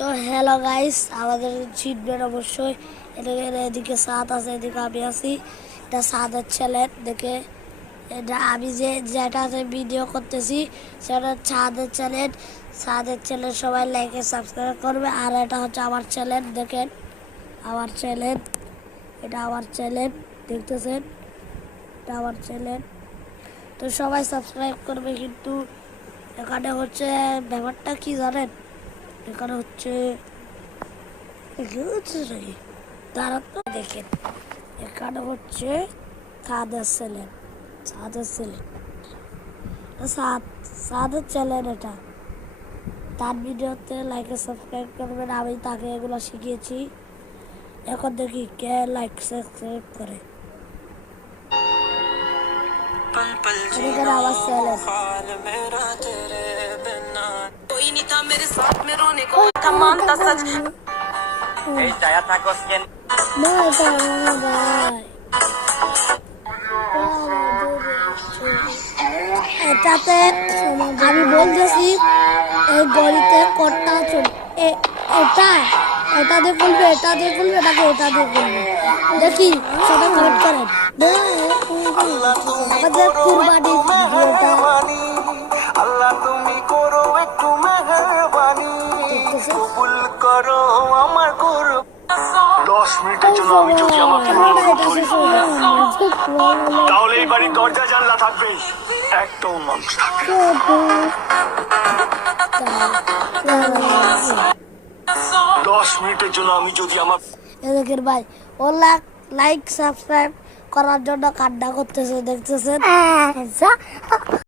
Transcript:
তো hello guys, আমাদের জিতবেন অবশ্যই। এদিকে সাদ আছে, এদিকে আমি আছি। এটা সাদের ছেলে দেখে, এটা আমি যেটাতে ভিডিও করতেছি সেটা সাদের চ্যানেল। সাদের চ্যানেল সবাই লাইকে সাবস্ক্রাইব করবে। আর এটা হচ্ছে আমার চ্যানেল, দেখেন আমার চ্যানেল, এটা আমার চ্যানেল, দেখতেছেন এটা আমার চ্যানেল। তো সবাই সাবস্ক্রাইব করবে। কিন্তু এখানে হচ্ছে ব্যাপারটা কি জানেন, এখানে হচ্ছে দেখেন, এখানে হচ্ছে সাদের ছেলে, সাদের ছেলে, সাদের চ্যানেল এটা। তার ভিডিওতে লাইক সাবস্ক্রাইব করবেন। আমি তাকে এগুলো শিখিয়েছি। এখন দেখি কে লাইক সাবস্ক্রাইব করে। আমার চ্যানেল এটাতে আমি বলতেছি এই গড়িতে কটা চল, এটা এটা দিয়ে খুলবে, এটা দিয়ে খুলবে, এটাকে এটা দিয়ে খুলবে। দেখি সেটা কমেন্ট করেন। আমাদের কুরবানি ভিডিওটা আল্লাহ তুমি করো একটু মেহেরবানি, কবুল করো আমার কুরবানি। 10 মিনিটের জন্য আমি যদি আমার তাহলে এই বাড়ির দরজা জানলা থাকবে, একটাও মানুষ থাকবে। 10 মিনিটের জন্য আমি যদি আমার এদিকের ভাই ও লাইক সাবস্ক্রাইব করার জন্য কান্না করতেছে, দেখতেছেন।